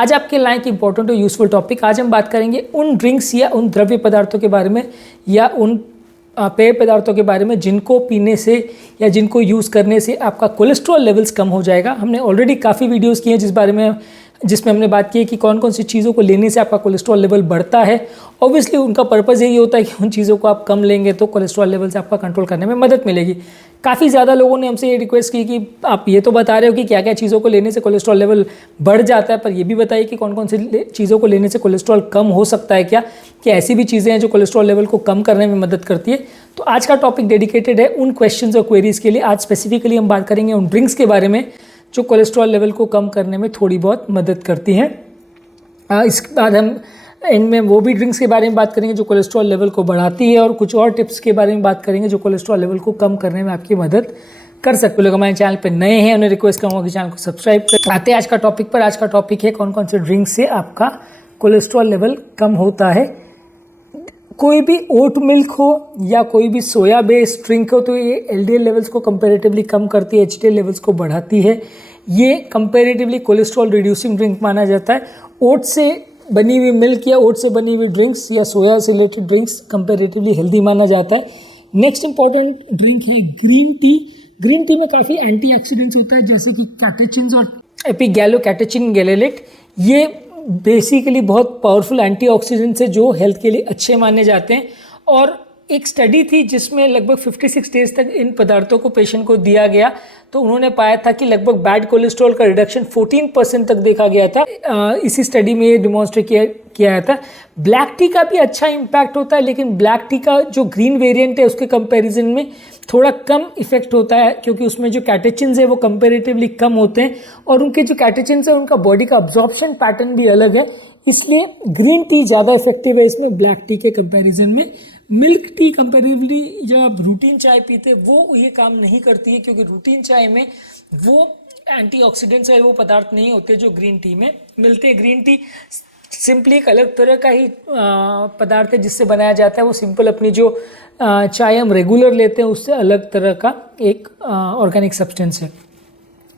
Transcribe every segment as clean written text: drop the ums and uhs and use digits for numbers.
आज आपके लिए एक इंपॉर्टेंट और यूजफुल टॉपिक। आज हम बात करेंगे उन ड्रिंक्स या उन द्रव्य पदार्थों के बारे में या उन पेय पदार्थों के बारे में जिनको पीने से या जिनको यूज़ करने से आपका कोलेस्ट्रॉल लेवल्स कम हो जाएगा। हमने ऑलरेडी काफ़ी वीडियोस किए हैं जिसमें हमने बात की है कि कौन कौन सी चीज़ों को लेने से आपका कोलेस्ट्रॉल लेवल बढ़ता है। ऑब्वियसली उनका पर्पज़ यही होता है कि उन चीज़ों को आप कम लेंगे तो कोलेस्ट्रॉल लेवल से आपका कंट्रोल करने में मदद मिलेगी। काफ़ी ज़्यादा लोगों ने हमसे ये रिक्वेस्ट की कि आप ये तो बता रहे हो कि क्या क्या चीज़ों को लेने से कोलेस्ट्रॉल लेवल बढ़ जाता है, पर ये भी बताइए कि कौन कौन सी चीज़ों को लेने से कोलेस्ट्रॉल कम हो सकता है। क्या ऐसी भी चीज़ें हैं जो कोलेस्ट्रॉल लेवल को कम करने में मदद करती है। तो आज का टॉपिक डेडिकेटेड है उन क्वेश्चंस और क्वेरीज़ के लिए। आज स्पेसिफिकली हम बात करेंगे उन ड्रिंक्स के बारे में जो कोलेस्ट्रॉल लेवल को कम करने में थोड़ी बहुत मदद करती हैं। इसके बाद हम इनमें वो भी ड्रिंक्स के बारे में बात करेंगे जो कोलेस्ट्रॉल लेवल को बढ़ाती है, और कुछ और टिप्स के बारे में बात करेंगे जो कोलेस्ट्रॉल लेवल को कम करने में आपकी मदद कर सकते हो। लोग हमारे चैनल पे नए हैं, उन्हें रिक्वेस्ट करूँगा कि चैनल को सब्सक्राइब करें। आते हैं आज का टॉपिक पर। आज का टॉपिक है कौन कौन से ड्रिंक्स से आपका कोलेस्ट्रॉल लेवल कम होता है। कोई भी ओट मिल्क हो या कोई भी सोया बेस्ड ड्रिंक हो तो ये एलडीएल लेवल्स को कंपैरेटिवली कम करती है, एचडीएल लेवल्स को बढ़ाती है। ये कंपैरेटिवली कोलेस्ट्रॉल रिड्यूसिंग ड्रिंक माना जाता है। ओट से बनी हुई मिल्क या ओट से बनी हुई ड्रिंक्स या सोया से रिलेटेड ड्रिंक्स कंपैरेटिवली हेल्दी माना जाता है। नेक्स्ट इंपॉर्टेंट ड्रिंक है ग्रीन टी। ग्रीन टी में काफ़ी एंटीऑक्सीडेंट्स होता है जैसे कि कैटेचिन्स और एपिगैलोकैटेचिन गैलेलेट। ये बेसिकली बहुत पावरफुल एंटीऑक्सीडेंट्स है जो हेल्थ के लिए अच्छे माने जाते हैं। और एक स्टडी थी जिसमें लगभग 56 डेज तक इन पदार्थों को पेशेंट को दिया गया तो उन्होंने पाया था कि लगभग बैड कोलेस्ट्रॉल का रिडक्शन 14% तक देखा गया था। इसी स्टडी में ये डिमॉन्स्ट्रेट किया गया था। ब्लैक टी का भी अच्छा इम्पैक्ट होता है, लेकिन ब्लैक टी का जो ग्रीन वेरिएंट है उसके कंपैरिजन में थोड़ा कम इफेक्ट होता है, क्योंकि उसमें जो कैटेचिन्स है वो कंपैरेटिवली कम होते हैं और उनके जो कैटेचिन्स है उनका बॉडी का अब्जॉर्प्शन पैटर्न भी अलग है। इसलिए ग्रीन टी ज़्यादा इफेक्टिव है इसमें ब्लैक टी के कंपैरिजन में। मिल्क टी कंपैरेटिवली जब आप रूटीन चाय पीते वो ये काम नहीं करती है, क्योंकि रूटीन चाय में वो एंटीऑक्सीडेंट्स है वो पदार्थ नहीं होते जो ग्रीन टी में मिलते हैं। ग्रीन टी सिंपली एक अलग तरह का ही पदार्थ है जिससे बनाया जाता है। वो सिंपल अपनी जो चाय हम रेगुलर लेते हैं उससे अलग तरह का एक ऑर्गेनिक सब्सटेंस है।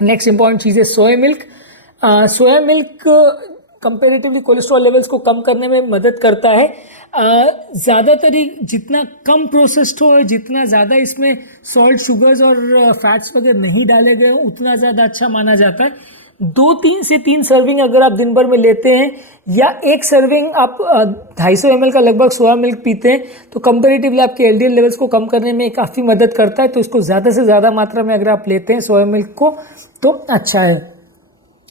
नेक्स्ट इंपॉर्टेंट चीज़ है soya milk. Soya milk comparatively cholesterol levels को कम करने में मदद करता है। ज़्यादातर जितना कम प्रोसेस्ड हो, जितना ज़्यादा इसमें सॉल्ट, शुगर्स और फैट्स वगैरह नहीं डाले गए हो उतना ज़्यादा अच्छा माना जाता है। 2 से 3 सर्विंग अगर आप दिन भर में लेते हैं या एक सर्विंग आप 250 ml का लगभग सोया मिल्क पीते हैं तो कंपैरेटिवली आपके एलडीएल लेवल्स को कम करने में काफ़ी मदद करता है। तो इसको ज़्यादा से ज़्यादा मात्रा में अगर आप लेते हैं सोया मिल्क को तो अच्छा है।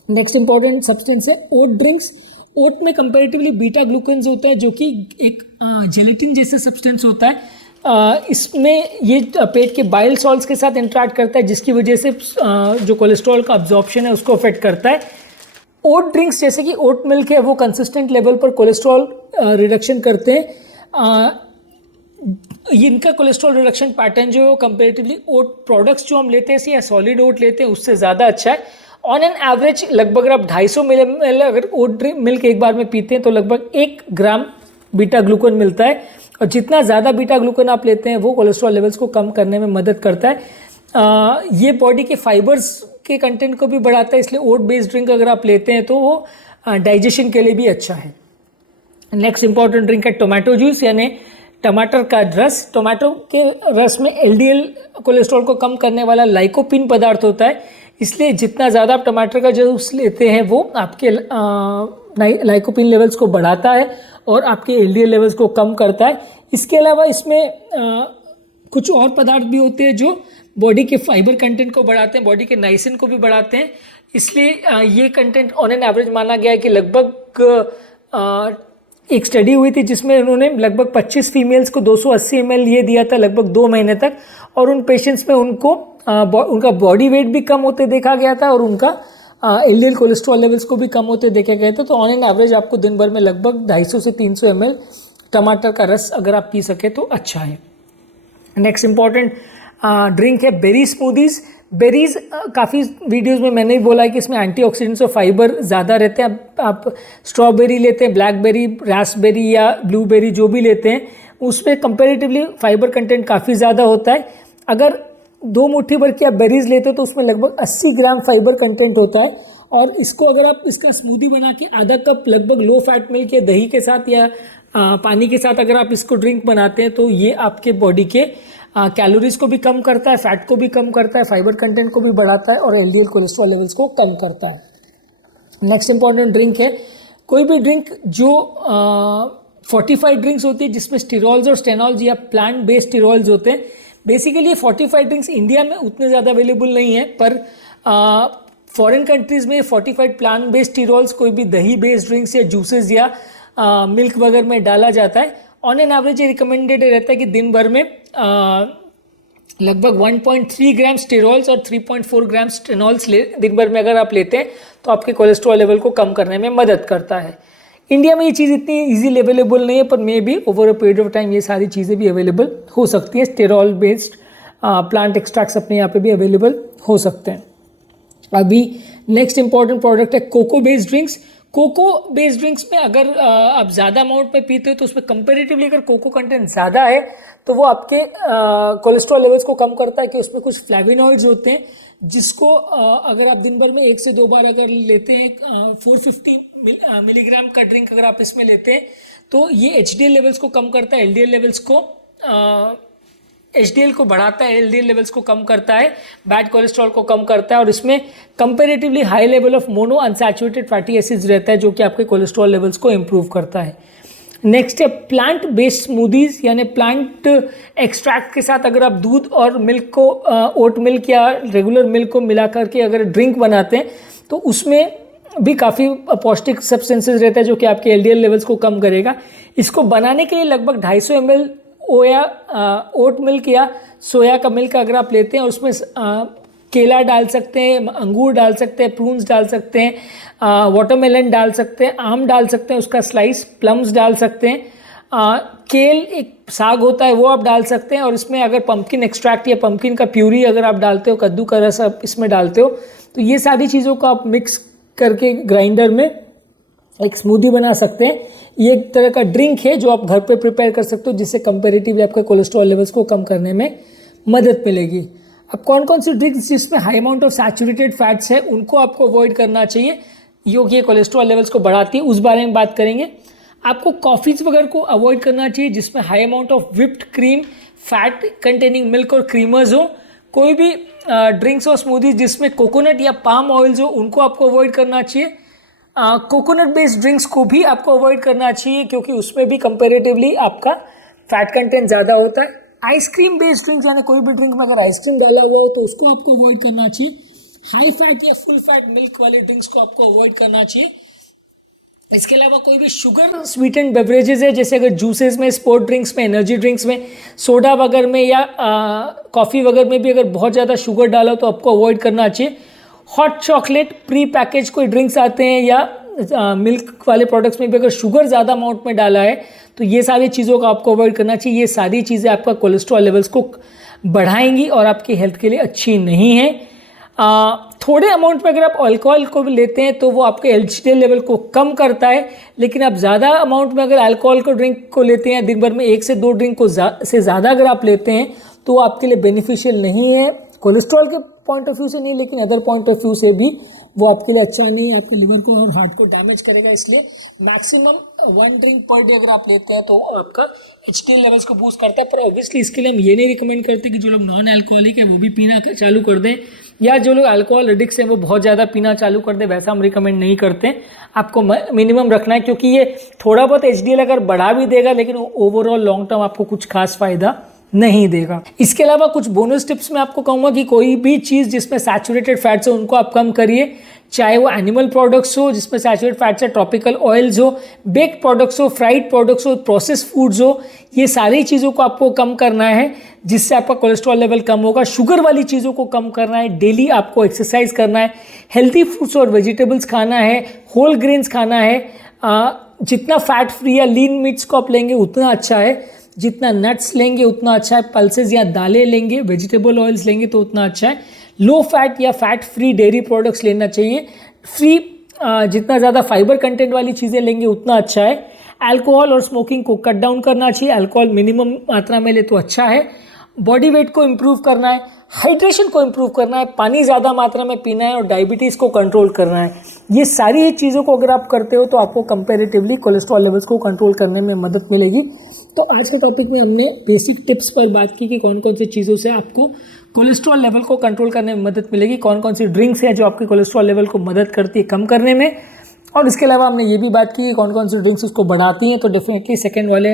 नेक्स्ट इंपॉर्टेंट सब्सटेंस है ओट ड्रिंक्स। ओट में कंपैरेटिवली बीटा ग्लूकेन्स होता है जो कि एक जेलेटिन जैसे सब्सटेंस होता है। इसमें ये पेट के बाइल सॉल्ट्स के साथ इंटरेक्ट करता है जिसकी वजह से जो कोलेस्ट्रॉल का अब्जॉर्प्शन है उसको अफेक्ट करता है। ओट ड्रिंक्स जैसे कि ओट मिल्क है वो कंसिस्टेंट लेवल पर कोलेस्ट्रॉल रिडक्शन करते हैं। इनका कोलेस्ट्रॉल रिडक्शन पैटर्न जो है कंपैरेटिवली ओट प्रोडक्ट्स जो हम लेते हैं या सॉलिड ओट लेते हैं उससे ज़्यादा अच्छा है। ऑन एन एवरेज लगभग आप 250 ml अगर ओट मिल्क एक बार में पीते हैं तो लगभग 1 ग्राम बीटा ग्लूकोन मिलता है, और जितना ज़्यादा बीटा ग्लूकोन आप लेते हैं वो कोलेस्ट्रॉल लेवल्स को कम करने में मदद करता है। ये बॉडी के फाइबर्स के कंटेंट को भी बढ़ाता है, इसलिए ओट बेस्ड ड्रिंक अगर आप लेते हैं तो वो डाइजेशन के लिए भी अच्छा है। नेक्स्ट इंपॉर्टेंट ड्रिंक है टोमेटो जूस यानी टमाटर का रस। टोमेटो के रस में एलडीएल कोलेस्ट्रॉल को कम करने वाला लाइकोपिन पदार्थ होता है, इसलिए जितना ज़्यादा आप टमाटर का जूस लेते हैं वो आपके लाइकोपिन लेवल्स को बढ़ाता है और आपके एलडीएल लेवल्स को कम करता है। इसके अलावा इसमें कुछ और पदार्थ भी होते हैं जो बॉडी के फाइबर कंटेंट को बढ़ाते हैं, बॉडी के नाइसिन को भी बढ़ाते हैं। इसलिए ये कंटेंट ऑन एन एवरेज माना गया है कि लगभग एक स्टडी हुई थी जिसमें उन्होंने लगभग 25 फीमेल्स को 280 ml ये दिया था लगभग 2 महीने तक, और उन पेशेंट्स में उनका बॉडी वेट भी कम होते देखा गया था और उनका एलडीएल कोलेस्ट्रॉल लेवल्स को भी कम होते देखा गया था। तो ऑन एन एवरेज आपको दिन भर में लगभग 250 से 300 ml टमाटर का रस अगर आप पी सके तो अच्छा है। नेक्स्ट इंपॉर्टेंट ड्रिंक है बेरी स्मूदीज़। बेरीज काफ़ी वीडियोस में मैंने भी बोला है कि इसमें एंटीऑक्सीडेंट्स और फाइबर ज़्यादा रहते हैं। आप स्ट्रॉबेरी लेते हैं, ब्लैकबेरी, रास्पबेरी या ब्लूबेरी जो भी लेते हैं उसमें कंपैरेटिवली फाइबर कंटेंट काफ़ी ज़्यादा होता है। अगर 2 मुट्ठी भर के आप बेरीज लेते हो तो उसमें लगभग 80 ग्राम फाइबर कंटेंट होता है। और इसको अगर आप इसका स्मूदी बना के आधा कप लगभग लो फैट मिल्क या दही के साथ या पानी के साथ अगर आप इसको ड्रिंक बनाते हैं तो ये आपके बॉडी के कैलोरीज को भी कम करता है, फैट को भी कम करता है, फाइबर कंटेंट को भी बढ़ाता है और एलडीएल कोलेस्ट्रॉल लेवल्स को कम करता है। नेक्स्ट इंपॉर्टेंट ड्रिंक है, कोई भी ड्रिंक जो फोर्टिफाइड ड्रिंक्स होती है जिसमें स्टेरॉल्स और स्टेनॉल्स या प्लांट बेस्ड स्टेरॉल्स होते हैं। बेसिकली ये फोर्टिफाइड ड्रिंक्स इंडिया में उतने ज़्यादा अवेलेबल नहीं है, पर फॉरेन कंट्रीज़ में फोर्टिफाइड प्लांट बेस्ड स्टेरॉल्स कोई भी दही बेस्ड ड्रिंक्स या जूसेस या मिल्क वगैरह में डाला जाता है। ऑन एन एवरेज ये रिकमेंडेड रहता है कि दिन भर में लगभग 1.3 ग्राम स्टेरॉल्स और 3.4 ग्राम स्टेनॉल्स दिन भर में अगर आप लेते हैं तो आपके कोलेस्ट्रॉल लेवल को कम करने में मदद करता है। इंडिया में ये चीज़ इतनी इजीली अवेलेबल नहीं है, पर may be over a period of time ये सारी चीज़ें भी अवेलेबल हो सकती हैं। स्टेरॉल बेस्ड प्लांट एक्सट्रैक्ट्स अपने यहाँ पे भी अवेलेबल हो सकते हैं। अभी नेक्स्ट इंपॉर्टेंट प्रोडक्ट है cocoa based drinks. Cocoa based drinks में अगर आप ज़्यादा अमाउंट में पीते हो तो उसमें कंपेरेटिवली अगर कोको कंटेंट ज़्यादा है तो वो आपके कोलेस्ट्रॉल लेवल्स को कम करता है कि उसमें कुछ फ्लेविनॉइड्स होते हैं जिसको अगर आप दिन भर में 1 से 2 बार अगर लेते हैं 450 मिलीग्राम का ड्रिंक अगर आप इसमें लेते हैं तो ये एचडीएल लेवल्स को कम करता है, एलडीएल लेवल्स को एचडीएल को बढ़ाता है, एलडीएल लेवल्स को कम करता है, बैड कोलेस्ट्रॉल को कम करता है और इसमें comparatively high level of mono unsaturated fatty acids रहता है जो कि आपके कोलेस्ट्रॉल लेवल्स को इम्प्रूव करता है। नेक्स्ट है प्लांट बेस्ड स्मूदीज, यानी प्लांट एक्सट्रैक्ट के साथ अगर आप दूध और मिल्क को ओट मिल्क या रेगुलर मिल्क को मिला करके अगर ड्रिंक बनाते हैं तो उसमें भी काफ़ी पौष्टिक सब्सटेंसेस रहता है जो कि आपके एलडीएल लेवल्स को कम करेगा। इसको बनाने के लिए लगभग 250 ml ओट मिल्क या सोया का मिल्क अगर आप लेते हैं उसमें केला डाल सकते हैं, अंगूर डाल सकते हैं, प्रून्स डाल सकते हैं, वाटरमेलन डाल सकते हैं, आम डाल सकते हैं उसका स्लाइस, प्लम्स डाल सकते हैं, केल एक साग होता है वो आप डाल सकते हैं और इसमें अगर पंपकिन एक्सट्रैक्ट या पंपकिन का प्यूरी अगर आप डालते हो, कद्दू का रस आप इसमें डालते हो तो ये सारी चीज़ों को आप मिक्स करके ग्राइंडर में एक स्मूदी बना सकते हैं। ये एक तरह का ड्रिंक है जो आप घर पे प्रिपेयर कर सकते हो जिससे कंपैरेटिवली आपके कोलेस्ट्रॉल लेवल्स को कम करने में मदद मिलेगी। अब कौन कौन सी ड्रिंक्स जिसमें high amount of saturated fats है उनको आपको अवॉइड करना चाहिए, ये कोलेस्ट्रॉल लेवल्स को बढ़ाती है, उस बारे में बात करेंगे। आपको कॉफ़ीज़ वगैरह को अवॉइड करना चाहिए जिसमें high amount of whipped cream, fat containing milk और क्रीमर्स हो। कोई भी ड्रिंक्स और स्मूदीज जिसमें कोकोनट या पाम ऑयल्स हो उनको आपको अवॉइड करना चाहिए। कोकोनट बेस्ड ड्रिंक्स को भी आपको अवॉइड करना चाहिए क्योंकि उसमें भी कंपैरेटिवली आपका फैट कंटेंट ज़्यादा होता है। आइसक्रीम बेस्ड ड्रिंक्स यानी कोई भी ड्रिंक में अगर आइसक्रीम डाला हुआ हो तो उसको आपको अवॉइड करना चाहिए। हाई फैट या फुल फैट मिल्क वाले ड्रिंक्स को आपको अवॉइड करना चाहिए। इसके अलावा कोई भी शुगर स्वीटेंड बेवरेजेस है जैसे अगर जूसेस में, स्पोर्ट ड्रिंक्स में, एनर्जी ड्रिंक्स में, सोडा वगैरह में या कॉफ़ी वगैरह में भी अगर बहुत ज़्यादा शुगर डाला हो तो आपको अवॉइड करना चाहिए। हॉट चॉकलेट, प्री पैकेज कोई ड्रिंक्स आते हैं या मिल्क वाले प्रोडक्ट्स में भी अगर शुगर ज़्यादा अमाउंट में डाला है तो ये सारी चीज़ों का आपको अवॉइड करना चाहिए। ये सारी चीज़ें आपका कोलेस्ट्रॉल लेवल्स को बढ़ाएंगी और आपकी हेल्थ के लिए अच्छी नहीं है। थोड़े अमाउंट में अगर आप अल्कोहल को भी लेते हैं तो वो आपके एलडीएल लेवल को कम करता है, लेकिन आप ज़्यादा अमाउंट में अगर अल्कोहल को ड्रिंक को लेते हैं, दिन भर में 1 से 2 ड्रिंक को से ज़्यादा अगर आप लेते हैं तो वो आपके लिए बेनिफिशियल नहीं है। कोलेस्ट्रॉल के पॉइंट ऑफ व्यू से नहीं लेकिन अदर पॉइंट ऑफ व्यू से भी वो आपके लिए अच्छा नहीं है, आपके लिवर को और हार्ट को डैमेज करेगा। इसलिए मैक्सिमम 1 ड्रिंक पर डे अगर आप लेते हैं तो आपका एचडीएल लेवल्स को बूस्ट करता है। पर ऑब्वियसली इसके लिए हम ये नहीं रिकमेंड करते कि जो लोग नॉन अल्कोहलिक है वो भी पीना चालू कर दें या जो लोग अल्कोहल एडिक्ट्स हैं वो बहुत ज़्यादा पीना चालू कर दें, वैसा हम रिकमेंड नहीं करते। आपको मिनिमम रखना है क्योंकि ये थोड़ा बहुत एचडीएल अगर बढ़ा भी देगा लेकिन ओवरऑल लॉन्ग टर्म आपको कुछ खास फायदा नहीं देगा। इसके अलावा कुछ बोनस टिप्स मैं आपको कहूँगा कि कोई भी चीज़ जिसमें सैचुरेटेड फैट्स हो उनको आप कम करिए, चाहे वो एनिमल प्रोडक्ट्स हो जिसमें सैचुरेटेड फैट्स है, ट्रॉपिकल ऑयल्स हो, बेक्ड प्रोडक्ट्स हो, फ्राइड प्रोडक्ट्स हो, प्रोसेस फूड्स हो, ये सारी चीज़ों को आपको कम करना है जिससे आपका कोलेस्ट्रॉल लेवल कम होगा। शुगर वाली चीज़ों को कम करना है, डेली आपको एक्सरसाइज करना है, हेल्थी फ्रूट्स और वेजिटेबल्स खाना है, होल ग्रेन्स खाना है। जितना फैट फ्री या लीन मीट्स को आप लेंगे उतना अच्छा है, जितना नट्स लेंगे उतना अच्छा है, पल्सेस या दालें लेंगे, वेजिटेबल ऑयल्स लेंगे तो उतना अच्छा है। लो फैट या फैट फ्री डेयरी प्रोडक्ट्स लेना चाहिए। जितना ज़्यादा फाइबर कंटेंट वाली चीज़ें लेंगे उतना अच्छा है। अल्कोहल और स्मोकिंग को कट डाउन करना चाहिए, अल्कोहल मिनिमम मात्रा में ले तो अच्छा है। बॉडी वेट को इम्प्रूव करना है, हाइड्रेशन को इम्प्रूव करना है, पानी ज़्यादा मात्रा में पीना है और डायबिटीज़ को कंट्रोल करना है। ये सारी ही चीज़ों को अगर आप करते हो तो आपको कंपैरेटिवली कोलेस्ट्रॉल लेवल्स को कंट्रोल करने में मदद मिलेगी। तो आज के टॉपिक में हमने बेसिक टिप्स पर बात की कि कौन कौन सी चीज़ों से आपको कोलेस्ट्रॉल लेवल को कंट्रोल करने में मदद मिलेगी, कौन कौन सी ड्रिंक्स है जो आपके कोलेस्ट्रॉल लेवल को मदद करती है कम करने में, और इसके अलावा हमने ये भी बात की कि कौन कौन सी ड्रिंक्स उसको बढ़ाती हैं। तो डेफिनेटली सेकंड वाले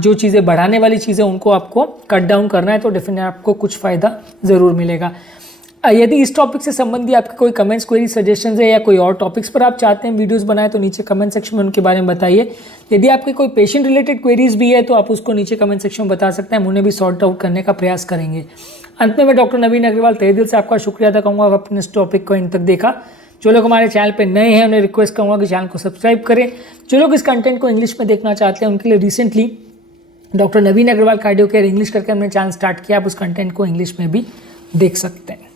जो चीज़ें बढ़ाने वाली चीज़ें उनको आपको कट डाउन करना है, तो डेफिनेटली आपको कुछ फ़ायदा ज़रूर मिलेगा। यदि इस टॉपिक से संबंधी आपके कोई कमेंट्स, क्वेरी, सजेशंस है या कोई और टॉपिक्स पर आप चाहते हैं वीडियोस बनाए तो नीचे कमेंट सेक्शन में उनके बारे में बताइए। यदि आपके कोई पेशेंट रिलेटेड क्वेरीज भी है तो आप उसको नीचे कमेंट सेक्शन में बता सकते हैं, हम उन्हें भी सॉर्ट आउट करने का प्रयास करेंगे। अंत में मैं डॉक्टर नवीन अग्रवाल तहे दिल से आपका शुक्रिया अदा करूँगा कि आपने इस टॉपिक को इन तक देखा। जो लोग हमारे चैनल पर नए हैं उन्हें रिक्वेस्ट करूँगा कि चैनल को सब्सक्राइब करें। जो लोग इस कंटेंट को इंग्लिश में देखना चाहते हैं उनके लिए रिसेंटली डॉक्टर नवीन अग्रवाल कार्डियो केयर इंग्लिश करके हमने चैनल स्टार्ट किया, आप उस कंटेंट को इंग्लिश में भी देख सकते हैं।